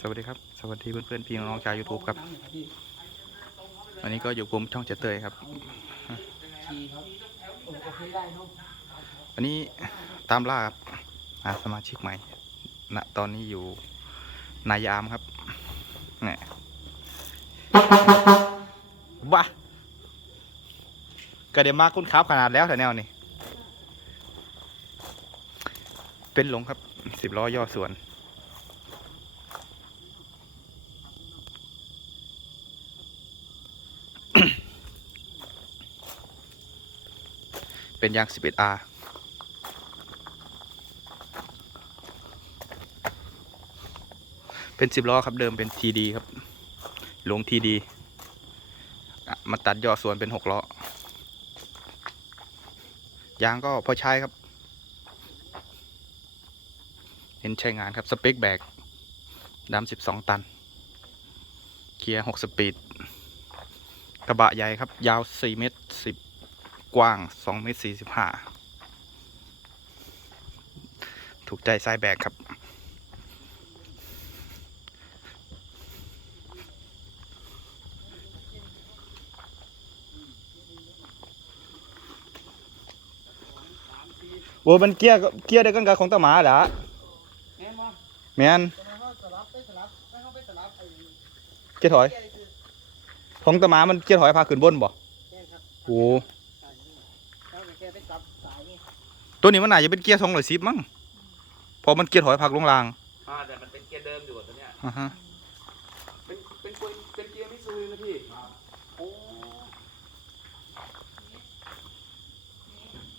สวัสดีครับ สวัสดีเพื่อนๆพี่น้องชาวยูทูบครับ วันนี้ก็อยู่กลุ่มช่องเจเตยครับวันนี้ตามล่าครับหาสมาชิกใหม่ณตอนนี้อยู่นายามครับเนี่ยบ้าก็เดมาคุ้นคับขนาดแล้วแต่แนวนี้ เป็นหลงครับสิบล้อย่อส่วน เป็นยาง 11R เป็น10ล้อครับเดิมเป็น TD ครับ ลง TD มาตัดย่อส่วนเป็น6ล้อยางก็พอใช้ครับเห็นใช้งานครับ สเปคแบกดำ12ตัน เกียร์6สปีด กระบะใหญ่ครับ ยาว4เมตร10 กว้าง2เมตร45 ถูกใจไซส์แบกครับ โอ้มันเกียร์ก็เกียร์ได้กันกับของตาหมาเหรอแมนเกียร์ถอย ของตาหมามันเกียร์ถอยพาขึ้นบนบ่โอ้ ตัวนี้มันน่าจะเป็นเกียร์สองร้อยสิบมั้งเพอมันเกียร์ถอยพักลงรางอ่าแต่มันเป็นเกียร์เดิมอยู่อะตัวเนี้ยอ่าฮะเป็นเป็นเกียร์เป็นเกียร์มิตซูบินะพี่โอ้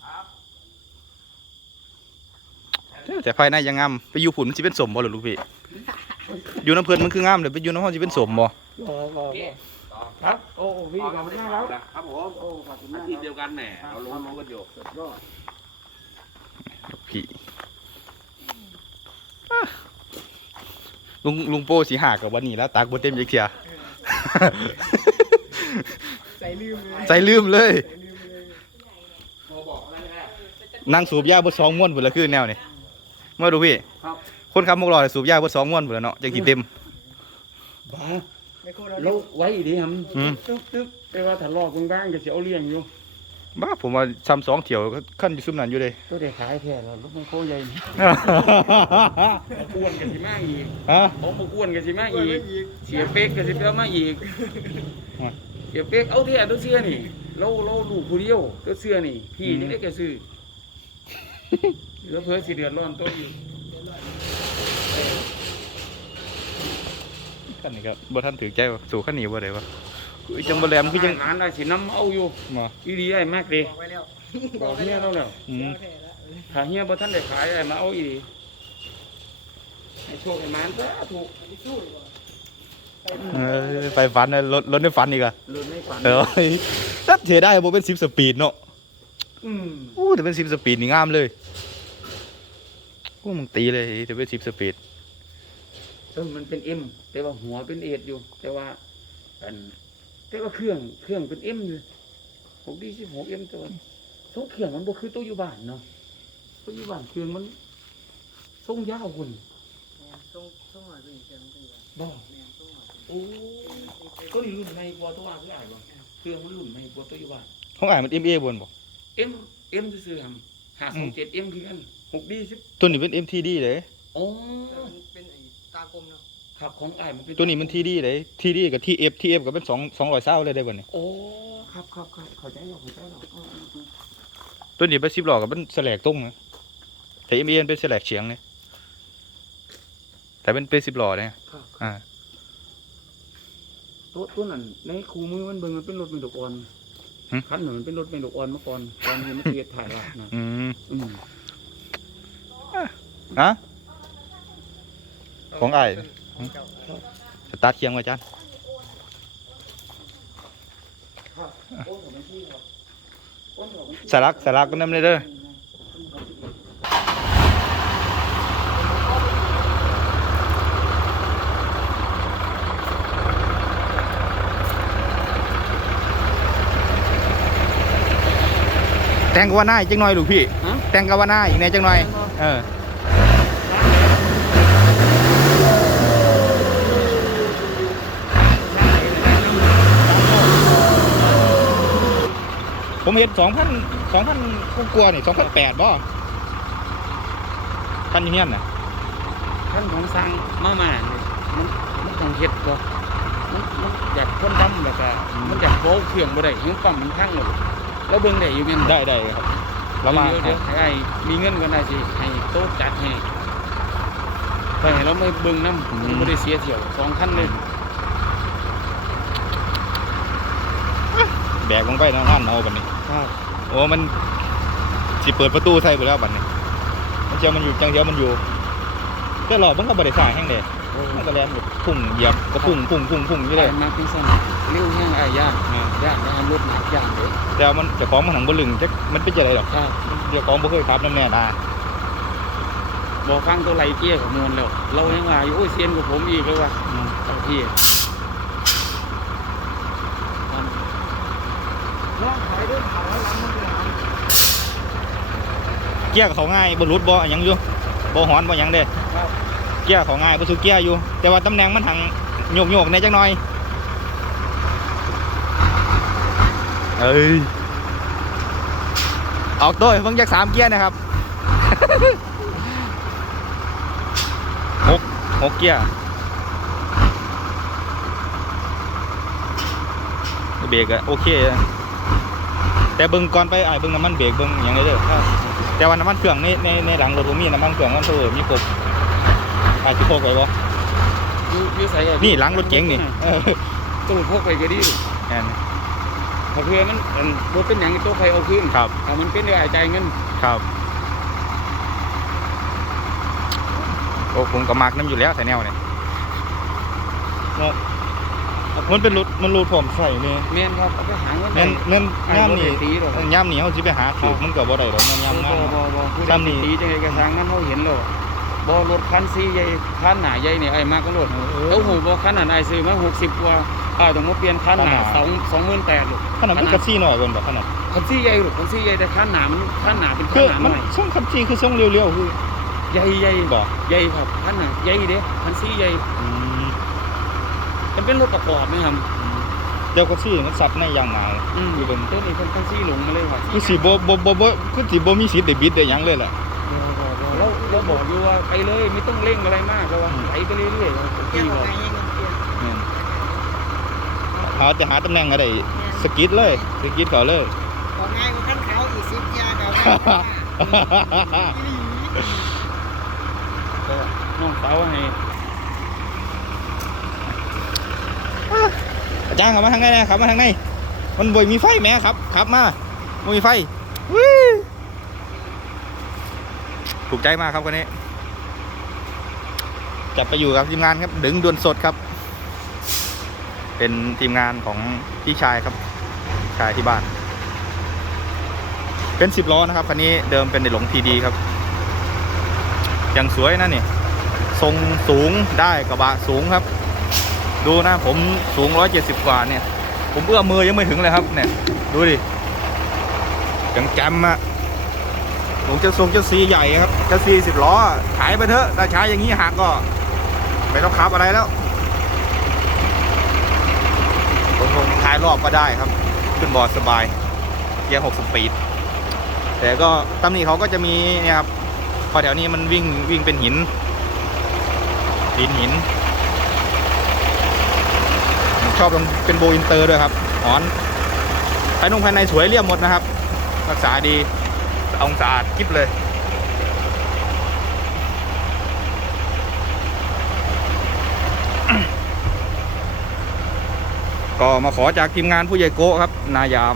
ครับแต่ภายในยังงามไปอยู่ฝุ่นมันจะเป็นสมบ่หรือลูกพี่อยู่น้ำเพลินมันคืองามเลยไปอยู่น้ำห้องจะเป็นสมบ่พี่ต่อครับโอ้โอ้พี่ขอบคุณมากครับครับผมโอ้ขอบคุณอามากชีคพรับเดียวกันแหน่เราลงรู้กันอยู่สุดยอดลูก พี่อะลุงลุงโป้สีหากับวันนี้แล้วตากบนเต็มยักเทียใจลืมเลยใจลืมเลยใจลืมเลยโมบอกอะไรแน่นั่งสูบยาบนสองม้วนหมดแล้วคือแนวนี่เมื่อดูพี่ครับคนขับมกรอสูบยาบนสองม้วนหมดแล้วเนาะจังกี่เต็มบ้าไม่โคตรเราไว้ดีครับอืมตึ๊บตึ๊บแต่ว่าถ้าลอกบ้างๆก็จะเอาเลี้ยงอยู่ บ้าผมว่าซ้ำสองเที่ยวก็ขั้นอยู่ซุ่มนั้นอยู่เลยก็ได้ขายแค่แล้วลูกมันโคใหญ่นี่อ้วนกันสิมากอีกฮะโอ้บอ้วนกันสิมากอีก เสียเป๊กกันสิเปียวมาอีกโอ้ยเสียเป๊กเอาที่อันตัวเสื้อนี่เราเราลูกผู้เดียวตัวเสื้อนี่ พี่นี่ได้แกซื้อแล้วเพื่อสิเดือดร้อนตัวอยู่ขั้นนี้ก็บ่ท่านถือใจว่าสู่ขั้นนี้บ่ได้วะ คือจังบ่แหลมคือจังงานได้สิน้ำเอาอยู่มาอีดีไอ้มากเลยบอกเฮียเราแล้วอืมถ้าเฮียบ่ท่านได้ขายไอ้มาเอาอีดีให้โชคให้มันซะถูกไปฝันรถรถในฝันอีกอะลุ้นให้ฝันเออตัดเทได้บ่เป็น10สปีดเนาะอืมอู้แต่เป็น10สปีดนี่งามเลยโอ้มึงตีเลยแต่เป็น10สปีดเออมันเป็นเอ็มแต่ว่าหัวเป็นเอ็ดอยู่ แต่ว่าอัน แต่ว่าเครื่องเครื่องเป็นเอ็มอยู่หกดีสิบหกเอ็มแต่ว่าทุกเครื่องมันบ่คือตัวอยู่บ้านเนาะตัวอยู่บ้านเครื่องมันทรงยาวคุณต้องต้องหาสิ่งเทียมตัวบ่แม่ต้องหาโอ้ตัวนี้รุ่นในกว่าตัวว่าคืออ้ายบ่เครื่องมันรุ่นในกว่าตัวอยู่บ้านของอ้ายมัน MA บ่นบ่เอ็มเอ็มซื่อๆครับห้าสองเจ็ดเอ็มคือกันหกดีสิบตัวนี้เป็น MTD เลยอ๋อเป็นไอ้ตากลมเนาะ ครับของอ้ายมันเป็นตัวนี้มัน TD เลย TD กับ TF TF ก็เป็น2 200เศร้าเลยได้บ่เนี่ยโอ้ครับครับครับเข้าใจแล้วเข้าใจแล้วอ๋ออ๋ออ๋อตัวนี้เป็น10ล้อก็เป็นแสลกตรงนะแต่ MA มันเป็นแสลกเฉียงเลยแต่เป็นเป็น10ล้อเนี่ยครับอ่าตัวตัวนั้นในคูมือมันเบิ่งมันเป็นรถเมล์ดกอ่อนหึคันนั้นมันเป็นรถเมล์ดกอ่อนมาก่อนตอนที่มันเสียถ่ายรัดนะอืมอืม ฮะ ของอ้ายของเก่า สตาร์ทเคียงไว้จานโอ้ผมไม่ที่ครับโอ้ผมไม่ที่สลักสลักก็นำเลยเด้อแต่งกว่าหน้าอีกจังหน่อยลูกพี่ฮะแต่งกว่าหน้าอีกแน่จังหน่อย เออ ผมเห็นสองพันสองพันกลัวาๆนี่สองพันแปดบ่คันอยี่เงี้ยน่ะท่านของสร้างมามาเนี่ยมันมันต้องเฮ็ดบ่มันมันอยากคนดำแล้วก็มันอยากโบกเครื่องบ่ได้ยังปั๊มมันพังเลยแล้วเบิ่งได้อยู่แม่นบ่ได้ได้ครับเรามาเดี๋ยวเดี๋ยวให้ไอ้มีเงินก็ได้สิให้โต๊ะจัดให้ไปให้เราไม่เบิ่งน้ำมันบ่ได้เสียเที่ยวสองคันเลยแบกลงไปนะท่านเอาบัดนี้ครับ โอ้มันสิเปิดประตูใส่ไปแล้วบัดนี้มันเชียวมันอยู่จังเดียวมันอยู่ก็หลอบมันก็บริษัทแห้งเลยมันก็แลนแบบพุ่งเหยียบก็พุ่งพุ่งพุ่งพุ่งอยู่เลเลยยมาเป็นสั่นเร็วแห้งไอ้ย่านอ่าย่านนะรถหนักย่านเลยแต่ว่ามันเจะของมันหังบลึงจักมันเป็นจะไรหรอกครับเดี๋ยวของบ่เคยขับน้ำแน่ได้บ่ฟังตัวไหลเกี้ยของมวลแล้วเรายังว่าอยู่โอ้ยเซียนกว่าผมอีกเลยว่ะอืมเจ้าพี่น้องขายด้วยขายแล้วหลังมัน เป็นหลังเกียร์กับเขาง่ายบ่รุดบ่หยังอยู่บ่หอนบ่หยังเด้ครับเกียร์เขาง่ายบ่สู้เกียร์อยู่ แต่ว่าตำแหน่งมันหังโยกโยกๆในจักหน่อยเอ้ยออกตัวให้เพิ่งจักสามเกียร์นะครับหกหกเกียร์เบรกอะโอเคนะ แต่เบิ่งก่อนไปอ้ายเบิ่งน้ำมันเบรกเบิ่งอย่างไรเด้อครับแต่ว่าน้ำมันเครื่องในในในหลังรถผมมีน้ำมันเครื่องมันเออมีครบอาจจะพกไว้บ่อยู่อยู่ใส่อะนี่หลังรถเก๋งนี่เออตู้พกไปก็ดีแม่นถ้าเพื่อมันอันบ่เป็นหยังตัวไฟเอาคืนครับถ้ามันเป็นเดี๋ยวไอ้ใจายเงินครับโอ้ผมก็มักน้ำอยู่แล้วแต่แนวเนี่ยเนาะ มันเป็นรถมันรถผมใส่เนี่ยแม่นครับเอาไปหาเงินเงินเงินไอ้ย่ามบ่นี่ได้ตีหรอก ย่ามนี่เขาสิไปหาถือมันก็บ่ได้หรอกเงินย่ามบ่งานบ่บ่ผู้ใดซ้ำนี่ ตีจังไดก็สร้างมันเฮาเห็นแล้วบ่รถคันสีใหญ่คันหน้าใหญ่นี่ไอ้มากก็รถเอเอ้าอหูบ่คันนั้นไอ้ซื้อมา60กว่าอ้ายต้องมาเปลี่ยนคันหน้าคันหน้า2 28,000ลูกขนาดมันกระซี่หน่อยเบิ่นบ่ขนาดคันสีใหญ่ลูกคันสีใหญ่แต่คันหน้ามันคันหน้าเป็นคัคืนอหน้ามันน้อยช่องคันซี่คือช่องเร็วๆคือใหญ่ใหญ่ บ่ ใหญ่ครับคันหน้าใหญ่เด้คันสีใหญ่อืม มันเป็นรถประกอบไหมครับเดี๋ยวกระซี่มันสับในอย่างหนาอืมคือเป็นตัวนี้เป็นคันสีหลงมาเลยครับคือสิบ่บ่บ่บ่คือสิบ่มีสิทธิ์ได้บิดได้หยังเลยแหละ เราเราบอกอยู่ว่าไปเลยไม่ต้องเร่งอะไรมากเราว่าไปไปเรื่อยๆเกี่พี่ยวบอกกับไงยังเปลี่ยนแม่นเขาจะหาตำแหน่งอะไรสกิดเลยสกิดเขาเลย ของง่ายกว่าขั้นเขาอีกสิบยาเดี๋ยวง่ายกว่าน้องสาวให้ อา จารย์ขับมาทางไหนนะขับมาทางไหนมันบ่ยมีไฟแหม่ครับขับมาบ่มีไฟวิถูกใจมากครับคนนี้จะไปอยู่กับทีมงานครับ ดึงดวนสดครับ เป็นทีมงานของพี่ชายครับ ชายที่บ้าน เป็นสิบล้อนะครับคันนี้เดิมเป็นในหลงทีดีครับยังสวยนะนี่ทรงสูงได้กระบะสูงครับ ดูนะผมสูง 170 กว่าเนี่ย ผมเอื้อมมือยังไม่ถึงเลยครับเนี่ย ดูดิยังแจมอะผมจะทรงจะซีใหญ่ครับจะซีสิบล้อขายไปเถอะถ้าใช้อย่างนี้หักก็ ไม่ต้องขับอะไรแล้วผมคงท้ายรอบก็ได้ครับ ขึ้นบอร์ดสบายเกียร์6สปีด แต่ก็ตำหนิเขาก็จะมีเนี่ยครับพอแถวนี้มันวิ่งวิ่งเป็นหินหินหิน ชอบตรงเป็นโบอินเตอร์ด้วยครับหอนภายนงภายในสวยเรียบหมดนะครับ รักษาดีองสะอาดกิ๊บเลย ก็มาขอจากทีมงานผู้ใหญ่โกะครับ นายาม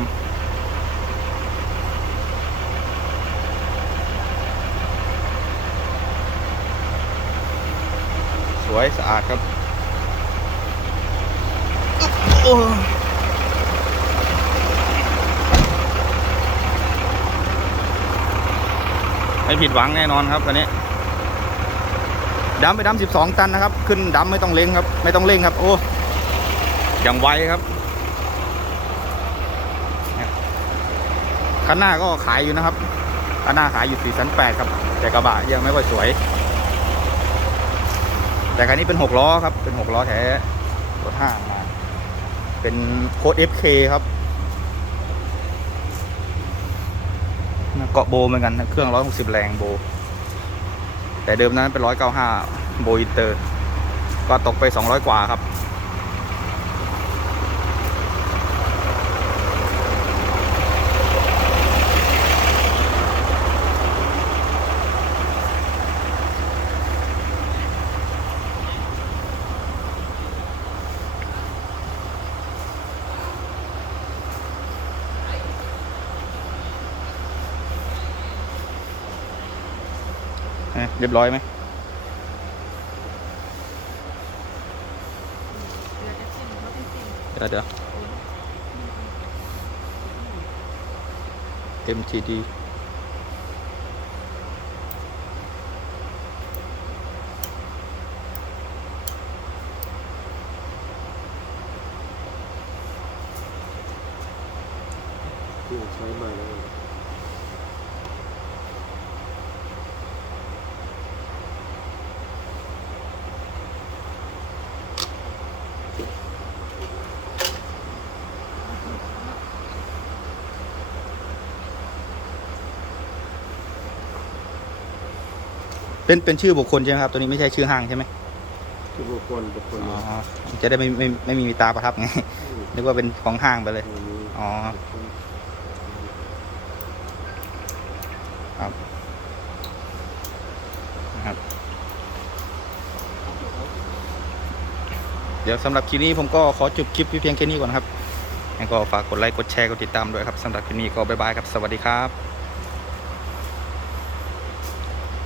สวยสะอาดครับ โอ้ไม่ผิดหวังแน่นอนครับคันนี้ดำไปดำสิบสองตันนะครับ ขึ้นดำไม่ต้องเร่งครับ ไม่ต้องเร่งครับ โอ้อย่างไวครับคันหน้าก็ขายอยู่นะครับคันหน้าขายอยู่สี่สันแปดครับ แต่กระบะยังไม่ค่อยสวย แต่คันนี้เป็นหกล้อครับ เป็นหกล้อแท้รถห้ามา เป็นโค้ด FK ครับเกาะโบเหมือนกัน เครื่อง 160 แรงโบ แต่เดิมนั้นเป็น 195 โบอินเตอร์ ก็ตกไป 200 กว่าครับ เรียบร้อยไหมเดี๋ยวเดี๋ยว MTD ที่ใช้มาแล้ว เป็นเป็นชื่อบุคคลใช่ไหมครับ ตัวนี้ไม่ใช่ชื่อห้างใช่ไหมทุกบุคคลบุคคลอ๋อจะได้ไม่ไม่ไม่มีตาประทับไงนึกว่าเป็นของห้างไปเลยอ๋อครับเดี๋ยวสำหรับคลิปนี้ผมก็ขอจบคลิปไว้เพียงแค่นี้ก่อนครับงั้นก็ฝากกดไลค์กดแชร์กดติดตามด้วยครับสำหรับคลิปนี้ก็บ๊ายบายครับ สวัสดีครับ